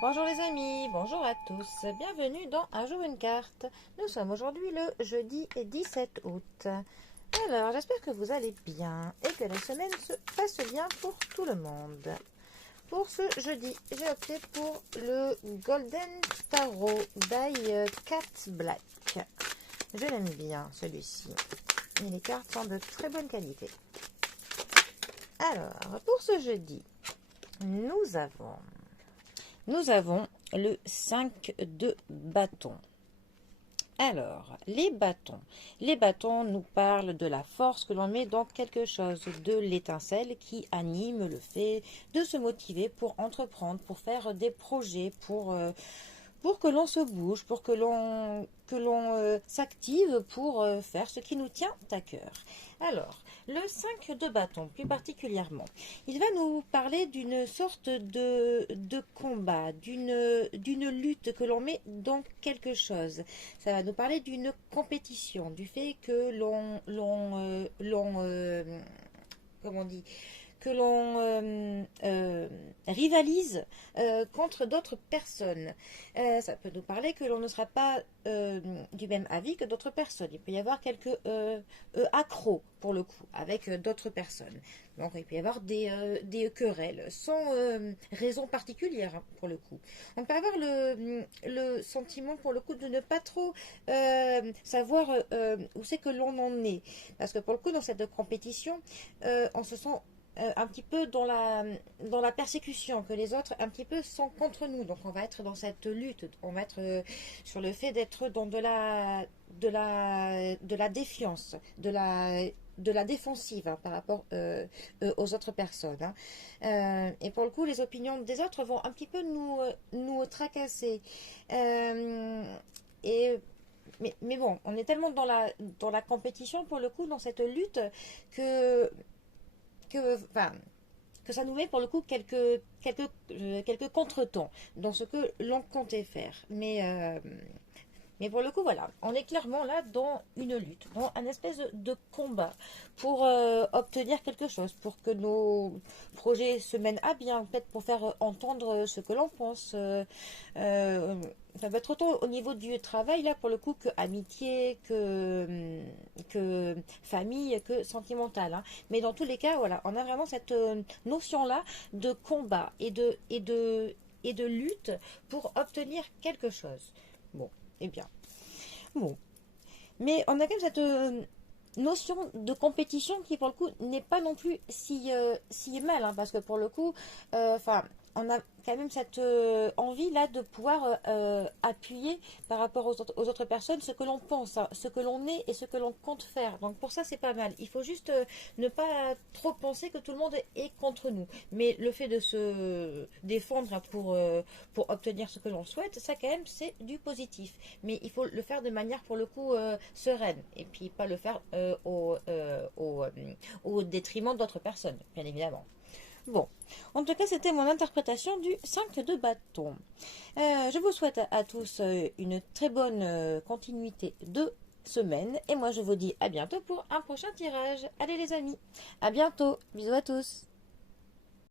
Bonjour les amis, bonjour à tous, bienvenue dans Un jour une carte. Nous sommes aujourd'hui le jeudi 17 août. Alors, j'espère que vous allez bien et que la semaine se passe bien pour tout le monde. Pour ce jeudi, j'ai opté pour le Golden Tarot by Cat Black. Je l'aime bien celui-ci et les cartes sont de très bonne qualité. Alors, pour ce jeudi, nous avons le 5 de bâton. Alors, les bâtons. Les bâtons nous parlent de la force que l'on met dans quelque chose, de l'étincelle qui anime le fait de se motiver pour entreprendre, pour faire des projets, pour que l'on se bouge, pour que l'on s'active pour faire ce qui nous tient à cœur. Alors, le 5 de bâton, plus particulièrement, il va nous parler d'une sorte de combat, d'une lutte que l'on met dans quelque chose. Ça va nous parler d'une compétition, du fait que comment on dit, que l'on rivalise contre d'autres personnes. Ça peut nous parler que l'on ne sera pas du même avis que d'autres personnes. Il peut y avoir quelques accros, pour le coup, avec d'autres personnes. Donc il peut y avoir des querelles sans raison particulière, hein, pour le coup. On peut avoir le sentiment, pour le coup, de ne pas trop savoir où c'est que l'on en est. Parce que pour le coup, dans cette compétition, on se sent un petit peu dans la persécution, que les autres un petit peu sont contre nous. Donc on va être dans cette lutte, on va être sur le fait d'être dans de la défiance, de la défensive, hein, par rapport aux autres personnes, hein. Et pour le coup, les opinions des autres vont un petit peu nous tracasser. Et mais bon, on est tellement dans la compétition, pour le coup, dans cette lutte, que enfin, que ça nous met pour le coup quelques contretemps dans ce que l'on comptait faire. Mais pour le coup, voilà, on est clairement là dans une lutte, dans un espèce de combat pour obtenir quelque chose, pour que nos projets se mènent à bien, peut-être pour faire entendre ce que l'on pense. Euh, Ça va être autant au niveau du travail, là, pour le coup, que amitié, que famille, que sentimental, hein. Mais dans tous les cas, voilà, on a vraiment cette notion-là de combat et de lutte pour obtenir quelque chose. Bon, eh bien. Bon. Mais on a quand même cette notion de compétition qui, pour le coup, n'est pas non plus si mal, hein, parce que pour le coup, enfin, on a quand même cette envie là de pouvoir appuyer par rapport aux autres personnes ce que l'on pense, hein, ce que l'on est et ce que l'on compte faire. Donc pour ça, c'est pas mal. Il faut juste ne pas trop penser que tout le monde est contre nous. Mais le fait de se défendre, hein, pour obtenir ce que l'on souhaite, ça quand même, c'est du positif. Mais il faut le faire de manière, pour le coup, sereine. Et puis pas le faire au détriment d'autres personnes, bien évidemment. Bon, en tout cas, c'était mon interprétation du 5 de bâton. Je vous souhaite à tous une très bonne continuité de semaine. Et moi, je vous dis à bientôt pour un prochain tirage. Allez les amis, à bientôt. Bisous à tous.